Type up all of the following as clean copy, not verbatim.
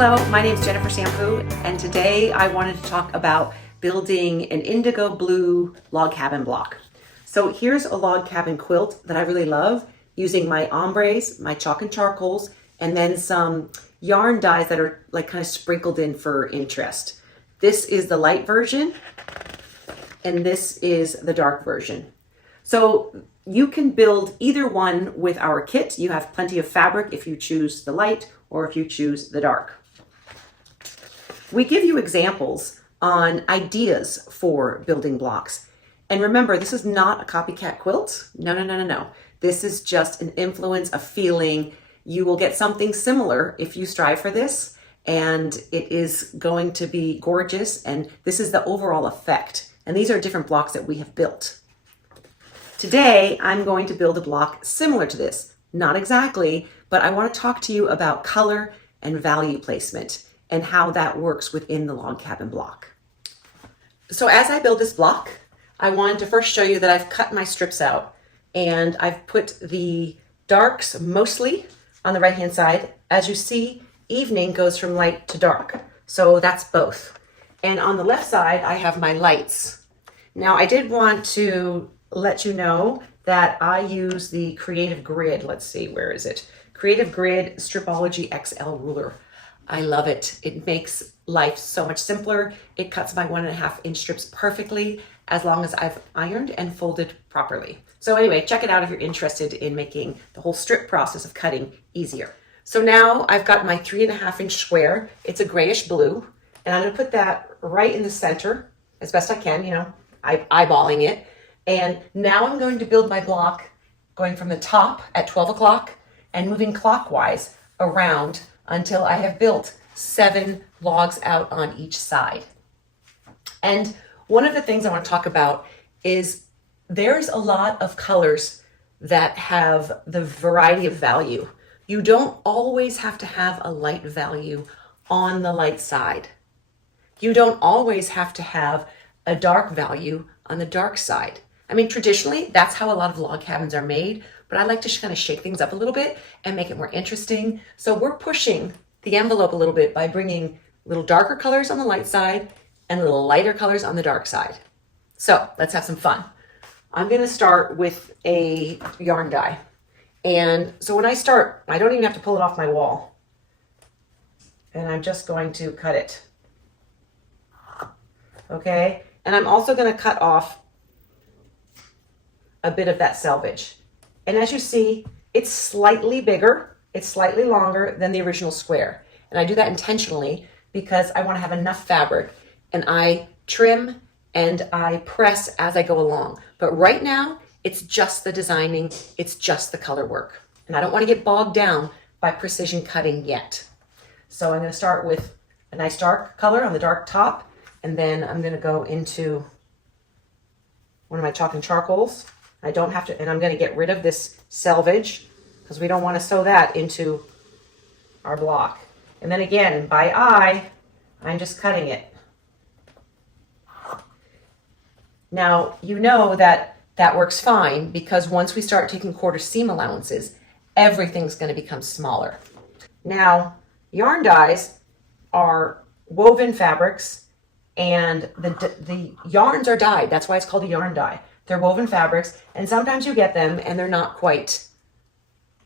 Hello, my name is Jennifer Sampu, and today I wanted to talk about building an indigo blue log cabin block. So here's a log cabin quilt that I really love, using my ombres, my chalk and charcoals, and then some yarn dyes that are like kind of sprinkled in for interest. This is the light version, and this is the dark version. So you can build either one with our kit. You have plenty of fabric if you choose the light or if you choose the dark. We give you examples on ideas for building blocks. And remember, this is not a copycat quilt. No. This is just an influence, a feeling. You will get something similar if you strive for this, and it is going to be gorgeous. And this is the overall effect. And these are different blocks that we have built. Today, I'm going to build a block similar to this. Not exactly, but I want to talk to you about color and value placement and how that works within the log cabin block. So as I build this block, I wanted to first show you that I've cut my strips out, and I've put the darks mostly on the right-hand side. As you see, evening goes from light to dark, so that's both. And on the left side, I have my lights. Now, I did want to let you know that I use the Creative Grid. Let's see, where is it? Creative Grid Stripology XL ruler. I love it. It makes life so much simpler. It cuts my 1.5 inch strips perfectly, as long as I've ironed and folded properly. So anyway, check it out if you're interested in making the whole strip process of cutting easier. So now I've got my 3.5 inch square. It's a grayish blue, and I'm gonna put that right in the center as best I can, eyeballing it. And now I'm going to build my block going from the top at 12 o'clock and moving clockwise around until I have built 7 logs out on each side. And one of the things I want to talk about is there's a lot of colors that have the variety of value. You don't always have to have a light value on the light side. You don't always have to have a dark value on the dark side. I mean, traditionally, that's how a lot of log cabins are made, but I like to kind of shake things up a little bit and make it more interesting. So we're pushing the envelope a little bit by bringing little darker colors on the light side and little lighter colors on the dark side. So let's have some fun. I'm gonna start with a yarn dye. And so when I start, I don't even have to pull it off my wall. And I'm just going to cut it. Okay, and I'm also gonna cut off a bit of that selvage. And as you see, it's slightly bigger, it's slightly longer than the original square. And I do that intentionally because I want to have enough fabric, and I trim and I press as I go along. But right now, it's just the designing, it's just the color work. And I don't want to get bogged down by precision cutting yet. So I'm going to start with a nice dark color on the dark top, and then I'm going to go into one of my chalk and charcoals. I don't have to, and I'm going to get rid of this selvage because we don't want to sew that into our block. And then again, by eye, I'm just cutting it. Now, you know that that works fine because once we start taking quarter seam allowances, everything's going to become smaller. Now, yarn dyes are woven fabrics, and the yarns are dyed. That's why it's called a yarn dye. They're woven fabrics, and sometimes you get them and they're not quite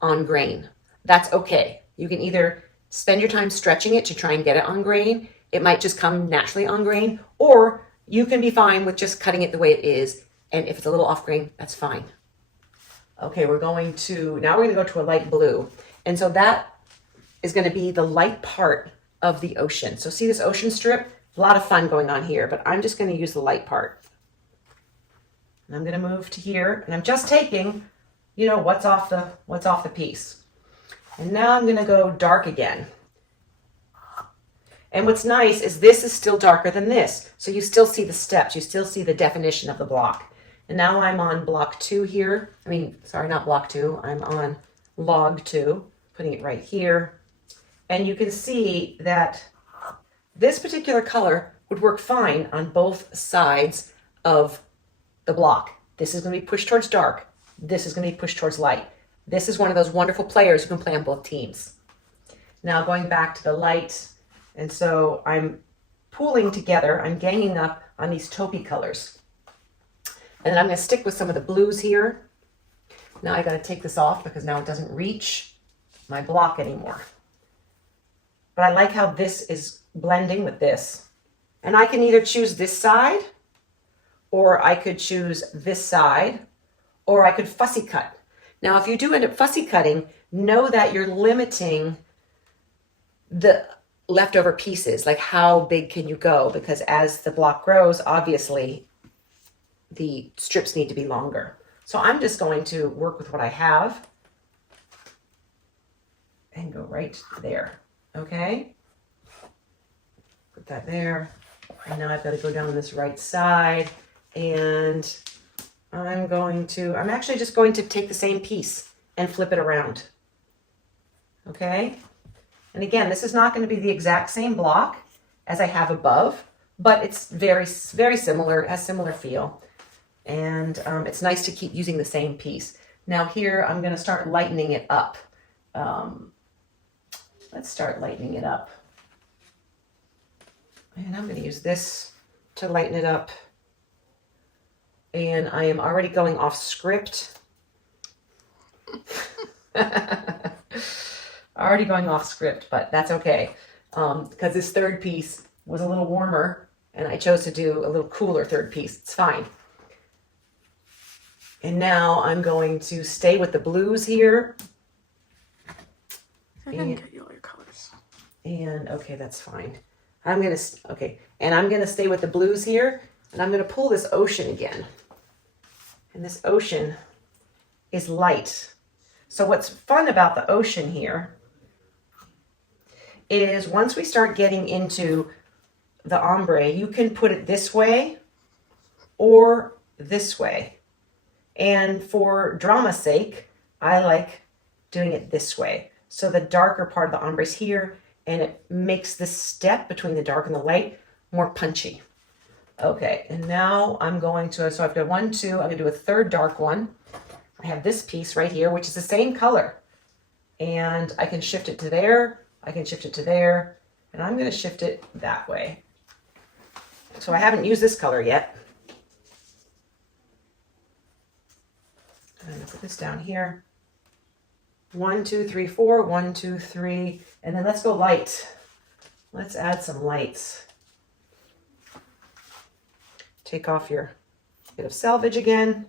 on grain. That's okay. You can either spend your time stretching it to try and get it on grain. It might just come naturally on grain, or you can be fine with just cutting it the way it is. And if it's a little off grain, that's fine. Okay, now we're going to go to a light blue. And so that is going to be the light part of the ocean. So see this ocean strip? A lot of fun going on here, but I'm just going to use the light part. And I'm going to move to here, and I'm just taking, what's off the piece. And now I'm going to go dark again. And what's nice is this is still darker than this. So you still see the steps. You still see the definition of the block. And now I'm on block 2 here. Not block 2. I'm on log 2, putting it right here. And you can see that this particular color would work fine on both sides of the block. This is going to be pushed towards dark. This is going to be pushed towards light. This is one of those wonderful players who can play on both teams. Now going back to the light And so I'm pooling together, I'm ganging up on these taupey colors. And then I'm going to stick with some of the blues here. Now I got to take this off because now it doesn't reach my block anymore. But I like how this is blending with this. And I can either choose this side, or I could choose this side, or I could fussy cut. Now, if you do end up fussy cutting, know that you're limiting the leftover pieces, like how big can you go? Because as the block grows, obviously the strips need to be longer. So I'm just going to work with what I have and go right there, okay? Put that there. And now I've got to go down this right side, and I'm actually just going to take the same piece and flip it around, okay? And again, this is not going to be the exact same block as I have above, but it's very, very similar, has similar feel. And it's nice to keep using the same piece. Now here, I'm going to start lightening it up. Let's start lightening it up. And I'm going to use this to lighten it up. And I am already going off script. Already going off script, but that's okay. Because this third piece was a little warmer, and I chose to do a little cooler third piece. It's fine. And now I'm going to stay with the blues here. I didn't get you all your colors. And okay, that's fine. And I'm gonna stay with the blues here, and I'm gonna pull this ocean again. And this ocean is light. So what's fun about the ocean here is once we start getting into the ombre, you can put it this way or this way. And for drama's sake, I like doing it this way. So the darker part of the ombre is here, and it makes this step between the dark and the light more punchy. Okay, and now I'm going to, so I've got 1, 2, I'm gonna do a third dark one. I have this piece right here, which is the same color. And I can shift it to there, I can shift it to there, and I'm gonna shift it that way. So I haven't used this color yet. I'm gonna put this down here. 1, 2, 3, 4, 1, 2, 3, and then let's go light. Let's add some lights. Take off your bit of selvage again.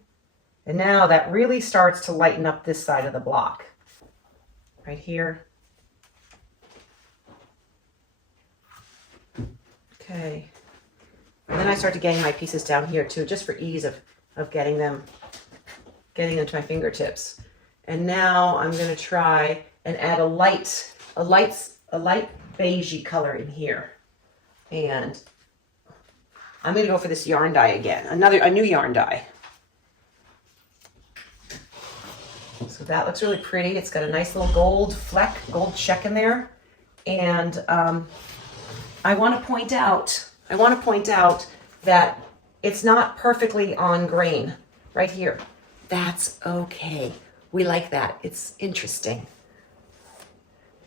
And now that really starts to lighten up this side of the block. Right here. Okay. And then I start to gang my pieces down here too, just for ease of getting them to my fingertips. And now I'm going to try and add a light beigey color in here. And I'm going to go for this yarn dye again, a new yarn dye. So that looks really pretty. It's got a nice little gold fleck, gold check in there. And I want to point out that it's not perfectly on grain right here. That's okay. We like that. It's interesting.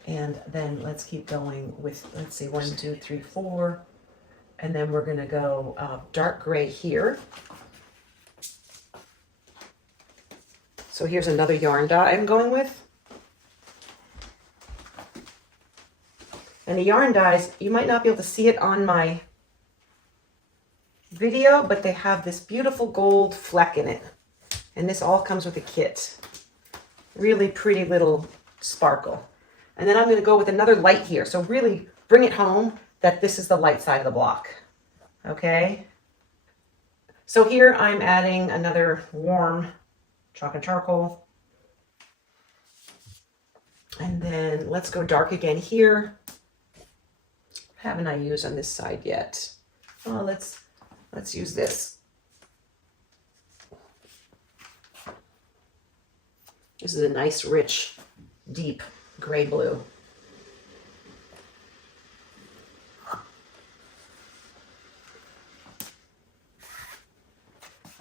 And then let's keep going with, let's see, 1, 2, 3, 4. And then we're going to go dark gray here. So here's another yarn dye I'm going with. And the yarn dyes, you might not be able to see it on my video, but they have this beautiful gold fleck in it. And this all comes with a kit. Really pretty little sparkle. And then I'm going to go with another light here. So really bring it home that this is the light side of the block. Okay. So here I'm adding another warm chalk and charcoal. And then let's go dark again here. Haven't I used on this side yet? Oh, let's use this. This is a nice, rich, deep gray blue.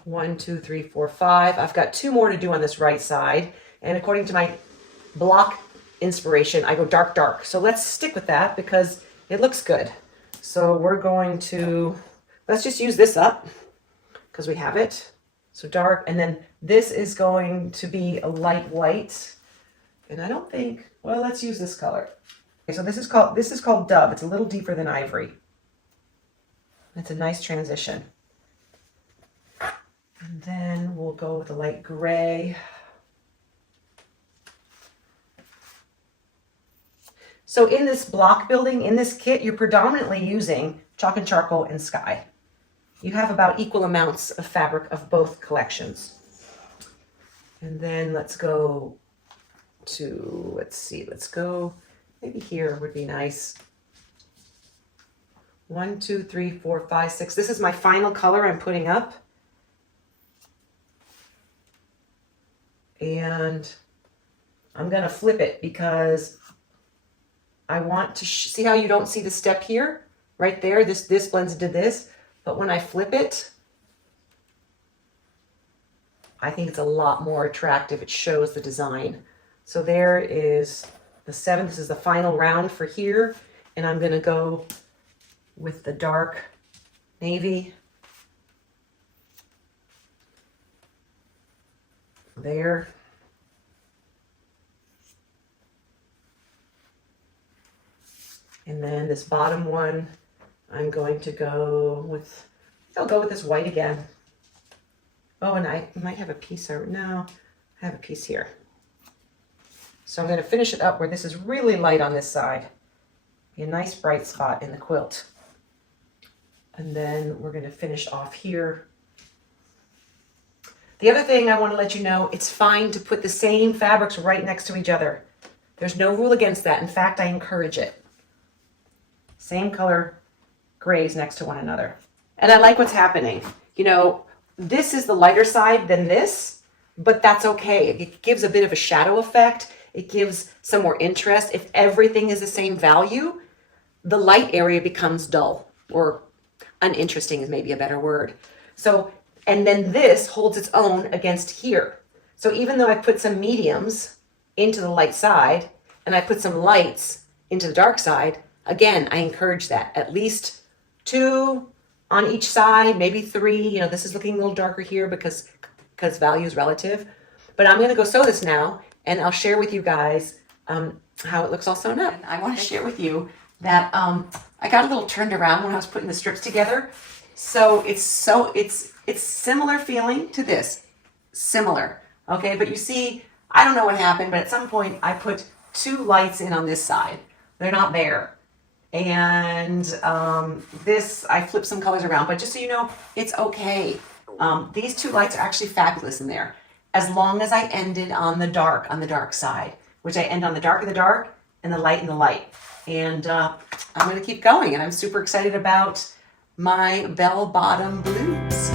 One, two, three, four, five. I've got 2 more to do on this right side. And according to my block inspiration, I go dark, dark. So let's stick with that because it looks good. So we're going to, let's just use this up because we have it. So dark, and then this is going to be a light white. And I don't think, well, let's use this color. Okay, so this is called Dove. It's a little deeper than Ivory. It's a nice transition. And then we'll go with a light gray. So in this block building, in this kit, you're predominantly using chalk and charcoal and sky. You have about equal amounts of fabric of both collections. And then let's go to, let's go, maybe here would be nice. 1, 2, 3, 4, 5, 6. This is my final color I'm putting up. And I'm going to flip it because I want to see how you don't see the step here, right there. This blends into this. But when I flip it, I think it's a lot more attractive. It shows the design. So there is the 7. This is the final round for here. And I'm going to go with the dark navy there. And then this bottom one, I'm going to go with, I'll go with this white again. Oh, and I might have a piece, or no, I have a piece here. So I'm going to finish it up where this is really light on this side. Be a nice bright spot in the quilt. And then we're going to finish off here. The other thing I want to let you know, it's fine to put the same fabrics right next to each other. There's no rule against that. In fact, I encourage it. Same color grays next to one another. And I like what's happening. You know, this is the lighter side than this, but that's okay. It gives a bit of a shadow effect. It gives some more interest. If everything is the same value, the light area becomes dull, or uninteresting is maybe a better word. So, and then this holds its own against here. So even though I put some mediums into the light side and I put some lights into the dark side, again, I encourage that. At least 2 on each side, maybe 3. You know, this is looking a little darker here because value is relative. But I'm going to go sew this now, and I'll share with you guys how it looks all sewn up. And I want to share with you that I got a little turned around when I was putting the strips together. So it's similar feeling to this. Similar. Okay, but you see, I don't know what happened, but at some point I put 2 lights in on this side. They're not there. And this, I flipped some colors around, but just so you know, it's okay. These 2 lights are actually fabulous in there, as long as I ended on the dark side, which I end on the dark of the dark and the light in the light. And I'm going to keep going, and I'm super excited about my bell bottom blues.